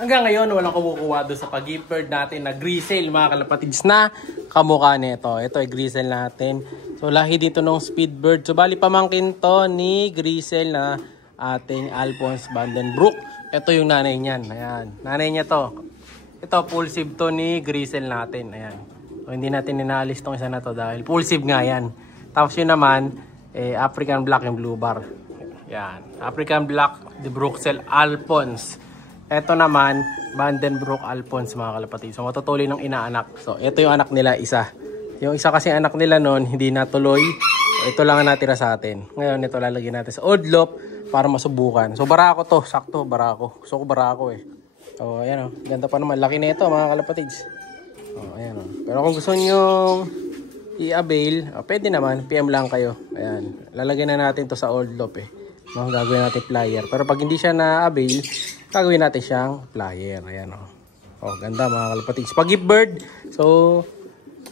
Hanggang ngayon, walang kumukuha doon sa pag-give bird natin na Grisel, mga kalapatids, na kamukha nito. Ito ay Grisel natin. So, lahi dito ng Speedbird. So, bali pamangkin to ni Grisel na ating Alphonse Vandenbroek. Ito yung nanay niyan. Ayan. Nanay niya to. Ito, full sieve to ni Grisel natin. Ayan. So, hindi natin ninaalis tong isa na to dahil full sieve nga yan. Tapos yun naman, African Black yung blue bar. Ayan. African Black, the Bruxelles Alphonse. Ito naman, Vandenbroek Alphonse, mga kalapatid. So, matutuloy ng inaanak. So, ito yung anak nila, isa. Yung isa kasi anak nila noon, hindi natuloy. So, ito lang ang natira sa atin. Ngayon, ito lalagyan natin sa oddlop para masubukan. So, barako to. Sakto, barako. Gusto ko barako eh. So, ayan o. Ganda pa naman. Laki na ito, mga kalapatids. So, ayan o. Pero kung gusto nyo i-avail, pwede naman. PM lang kayo. Ayan. Lalagyan na natin to sa oddlop eh. No, gagawin natin flyer. Pero pag hindi siya na-avail, gagawin natin siyang flyer. Ayan o. Oh, ganda mga kalapatids. Pag gift bird, so,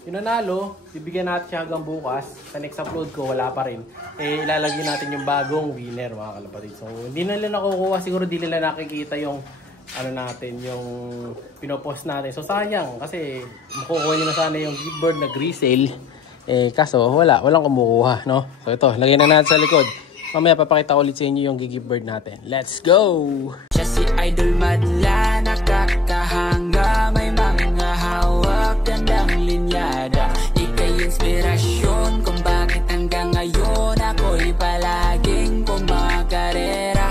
yung nanalo, bibigyan natin siya hanggang bukas. Sa next upload ko, wala pa rin. Ilalagay natin yung bagong winner mga kalapatids. So, hindi nila nakukuha. Siguro hindi nila nakikita yung, natin, yung pinopost natin. So, sayang. Kasi, makukuha nyo na sana yung gift bird na Grisel. Kaso, walang kumukuha, no? So, ito, lagyan na natin sa likod. Mamaya papakita ko ulit sa inyo yung gi-give bird natin. Let's go! Siya si Idol Madla, nakakahanga, may mga hawak, gandang linyada. Ika'y inspirasyon kung bakit hanggang ngayon ako'y palaging kumakarera.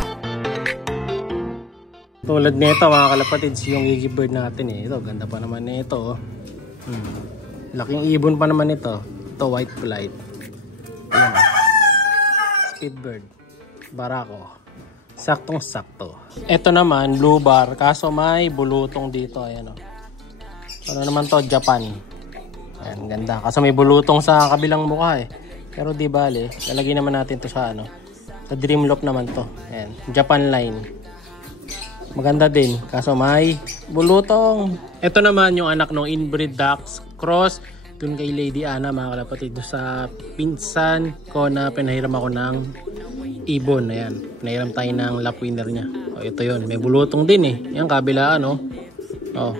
Tulad nito mga kalapatids, yung gi-give bird natin eh. Ito, ganda pa naman nito. Laking ibon pa naman ito. Ito, white flight. Ayan. Speedbird, barako, saktong sakto. Ito naman blue bar, kaso may bulutong dito. Ayan o. Ano naman to? Japan. Ayan, ganda. Kaso may bulutong sa kabilang mukha eh. Pero di bale, lalagay naman natin to sa sa Dreamloop naman to. Ayan, Japan line. Maganda din, kaso may bulutong. Ito naman yung anak ng inbreed ducks cross dun kay Lady Ana, mga kalapatid, sa pinsan ko na pinahiram ako ng ibon. Ayan, pinahiram tayo ng lap winner niya. O, ito yun, may bulutong din eh. Yan, kabila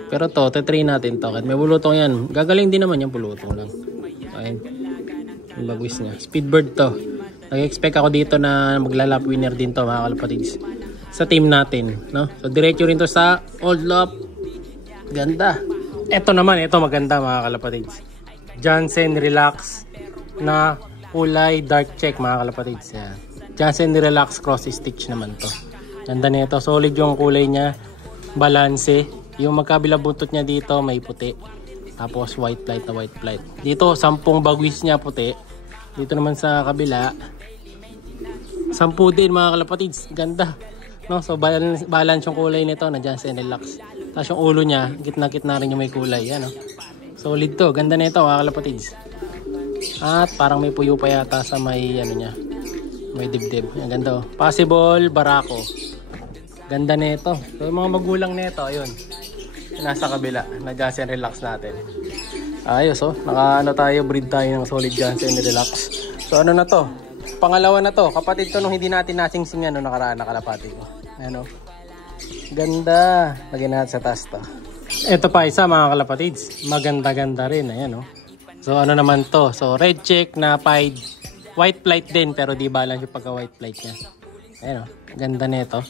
pero to, tetry natin to. May bulutong yan. Gagaling din naman yung bulutong lang. Ayan, yung bagwis niya. Speedbird to. Nag-expect ako dito na maglalap winner din to, mga kalapatids, sa team natin, no? So, diretso rin to sa old lap. Ganda. Ito naman, ito maganda, mga kalapatids. Jansen Relax na kulay dark check, mga kalapatids. Yan. Jansen Relax cross stitch naman to. Ganda nito, solid yung kulay niya, balanse. Yung magkabila buntot niya dito may puti, tapos white light na white light. Dito 10 bagwis niya puti. Dito naman sa kabila 10 din, mga kalapatids. Ganda, no? So balance yung kulay nito na Jansen Relax. Tapos yung ulo niya, gitna-gitna rin yung may kulay. Yan, no? Solid to. Ganda na ito, mga kalapatids. At parang may puyo pa yata sa may niya. May dibdib. Ang ganda, oh. Possible barako. Ganda na ito. So yung mga magulang na ito, ayun. Nasa kabila. Na Jansen Relax natin. Ayos, oh. Tayo, breed tayo ng solid Jansen Relax. So ano na to? Pangalawa na to. Kapatid to nung hindi natin nasingsingan nung nakaraan na kalapati ko. Ano? Ganda. Lagyan natin sa taas to. Ito pa isa, mga kalapatids. Maganda-ganda rin. Ayan, oh. So, ano naman to? So, red check na pied. White flight din, pero di balance yung pagka-white flight niya. Ayan, oh. Ganda nito.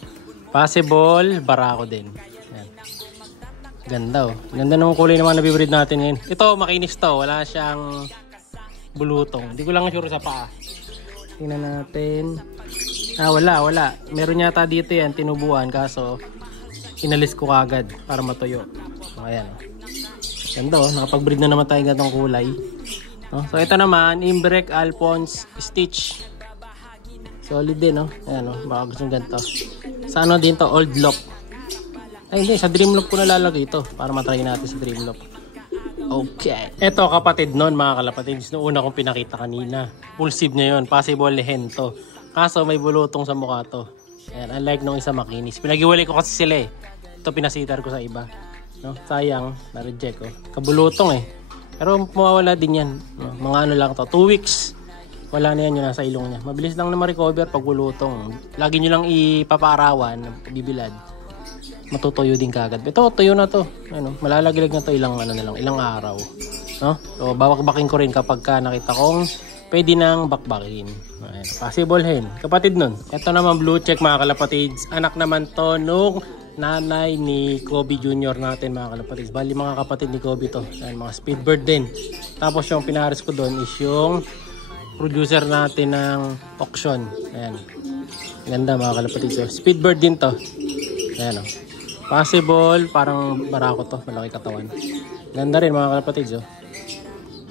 Possible, barako din. Ayan. Ganda, oh. Ganda ng kulay naman na bibreed natin ngayon. Ito, makinis to. Wala siyang bulutong. Hindi ko lang sure sa paa. Tingnan natin. Wala. Meron yata dito yan, tinubuan. Kaso, inalis ko kagad para matuyo. So, ayan. Ganda, oh. Nakapag-breed na naman tayo ganitong kulay. No? So, ito naman, Imbrek Alphonse Stitch. Solid din, no? Ayan, oh. Baka gusto ganito. Sa din to? Old Lock. Ay, hindi. Sa Dreamloop ko nalalagay ito para matry natin sa Dreamloop. Okay. Ito, kapatid nun, mga kalapatids. Noong una kong pinakita kanina. Full sieve niya yun. Possible lehen to. Kaso, may bulutong sa mukha to. Ayan, unlike nung isa makinis. Pinagiwalay ko kasi sila eh. Ito pinasitar ko sa iba. No? Sayang, na-reject ko. Kabulutong eh. Pero mawawala din yan. No? Mga lang to. 2 weeks. Wala na yan yung nasa ilong niya. Mabilis lang na ma-recover pag bulutong. Lagi nyo lang ipapaarawan, bibilad. matutuyo din kagad. Ito, tuyo na to. Ano, malalaglag na to ilang araw. No? So, babakbakin ko rin kapag nakita kong pwede nang bakbakin. Ayan, possible hen. Kapatid nun. Ito naman blue check mga kalapatids. Anak naman to nung nanay ni Kobe Jr. natin mga kalapatids. Bali mga kapatid ni Kobe to. Ayan, mga speedbird din. Tapos yung pinaharis ko doon is yung producer natin ng auction. Ayan. Ganda mga kalapatids. So, speedbird din to. Ayan o. Possible, parang barako to. Malaki katawan. Ganda rin mga kalapatids. Oh.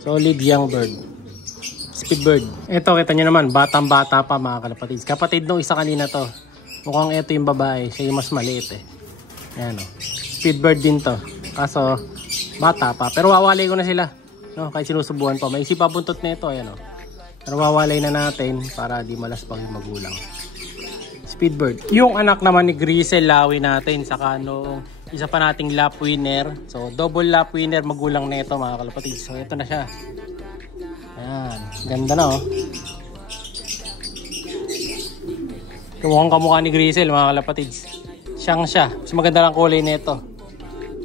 Solid young bird. Speedbird. Ito, kita nyo naman. Batang-bata pa mga kalapatids. Kapatid nung isa kanina to. Mukhang ito yung babae. Siya yung mas maliit eh. Ayan o. Speedbird din to. Kaso, bata pa. Pero wawalay ko na sila. No? Kahit sinusubuhan pa. May isip pa buntot na ito. Ayan o. Pero wawalay na natin para di malaspag yung magulang. Speedbird. Yung anak naman ni Grisel Lawi natin. Saka nung isa pa nating lap winner. So, double lap winner magulang na ito mga kalapatids. So, ito na siya. Ayan. Ganda na oh. Mukhang kamukha ni Grisel mga kalapatids. Siyang siya. Mas maganda lang kulay na ito.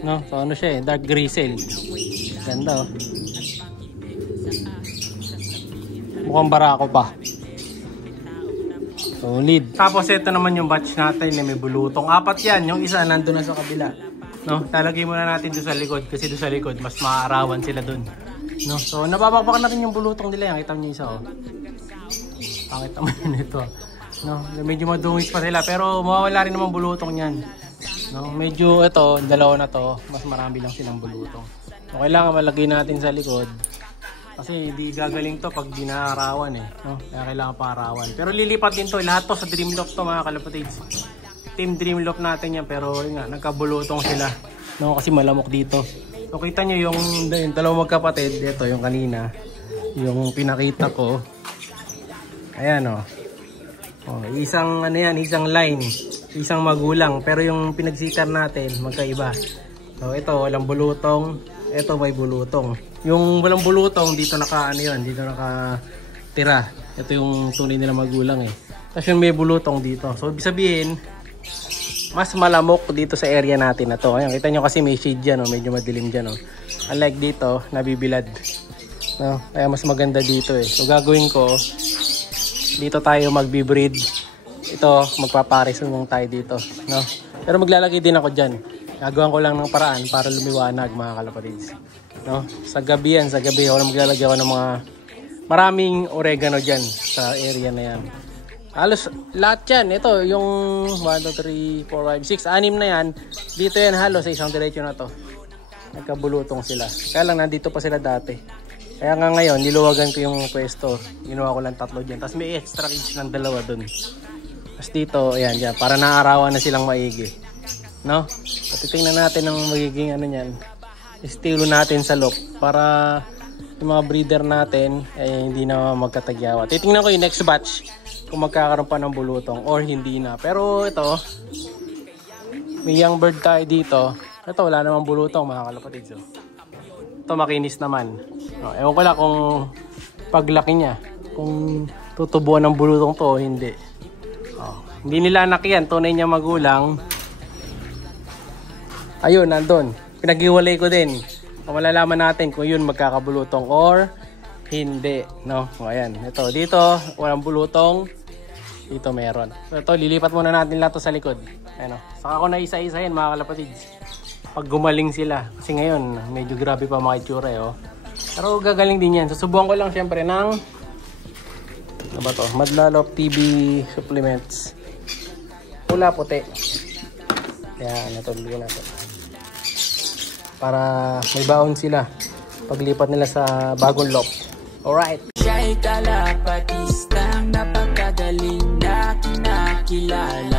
No? So, ano siya eh. Dark Grisel. Ganda oh. Mukhang barako pa. Solid. Tapos ito naman yung batch natin na may bulutong. 4 yan. Yung isa nandun na sa kabila. No? Talagay muna natin doon sa likod. Kasi doon sa likod mas maaarawan sila doon. No? So nababakbak na rin yung bulutong nila. Kita nyo yung isa oh. Pakita mo yun ito. No? Medyo madungis pa sila. Pero mawawala rin naman bulutong yan. No? Medyo ito, dalawa na to. Mas marami lang silang bulutong. So kailangan malagay natin sa likod. Kasi hindi gagaling to pag di naarawan eh. No? Kaya kailangan paarawan. Pero lilipat din to. Lahat to sa Dreamloft to mga kalapatids. Team Dreamloft natin yan. Pero yun nga, nagkabulutong sila. No? Kasi malamok dito. So kita nyo yung dalawang magkapatid. Ito yung kanina. Yung pinakita ko. Ayan o. Oh, isang ano yan, isang line. Isang magulang. Pero yung pinagsikar natin, magkaiba. So ito, walang bulutong. Ito may bulutong. Yung walang bulutong, dito naka ano yun, dito nakatira. Ito yung tunay nila magulang eh. Tapos yung may bulutong dito. So ibig sabihin, mas malamok dito sa area natin na to. Ayan, kita nyo kasi may shade dyan, oh, medyo madilim dyan. Oh. Unlike dito, nabibilad. No? Kaya mas maganda dito eh. So gagawin ko, dito tayo magbi-breed. Ito, magpaparesumbong tayo dito. No? Pero maglalagay din ako dyan. Gagawan ko lang ng paraan para lumiwanag mga kalapatids. No? Sa gabi yan, sa gabi ako maglalagay ako ng mga maraming oregano dyan sa area na yan. Halos lahat yan. Ito yung 1, 2, 3, 4, 5, 6, 6 na yan. Dito yan halos sa isang diretso na to. Nagkabulutong sila. Kaya lang nandito pa sila dati. Kaya nga ngayon niluwagan ko yung pwesto. Ginawa ko lang 3 dyan. Tapos may extra cage ng 2 dun. Tapos dito, ayan dyan. Para naarawan na silang maigi. No? So, titingnan natin ang magiging ano niyan. Estilo natin sa loop para yung mga breeder natin ay hindi na magkatagyawa. Titingnan ko yung next batch kung magkakaroon pa ng bulutong or hindi na. Pero ito, may young bird tayo dito. Ito wala namang bulutong mga kalapatids. So. Ito makinis naman. No, ewan ko lang kung paglaki niya. Kung tutubuan ng bulutong to o hindi. Oh, hindi nila anak yan. Tunay niya magulang. Ayun, nandun. Pinag-iwalay ko din. Kung malalaman natin kung yun magkakabulutong or hindi. No? O, ayan. Ito, dito, walang bulutong. Dito meron. So, ito, lilipat muna natin lahat sa likod. Ayan o. Saka ko na isa-isahin mga kalapatids. Pag gumaling sila. Kasi ngayon, medyo grabe pa mga itsura eh. Oh. Pero gagaling din yan. Susubukan ko lang syempre ng ano ba to? Madlalop TV supplements. Pula puti. Ayan, ito, bigyan natin. Para may baon sila paglipat nila sa bagong loft. Alright. Siya'y kalapatistang napakagaling na kinakilala.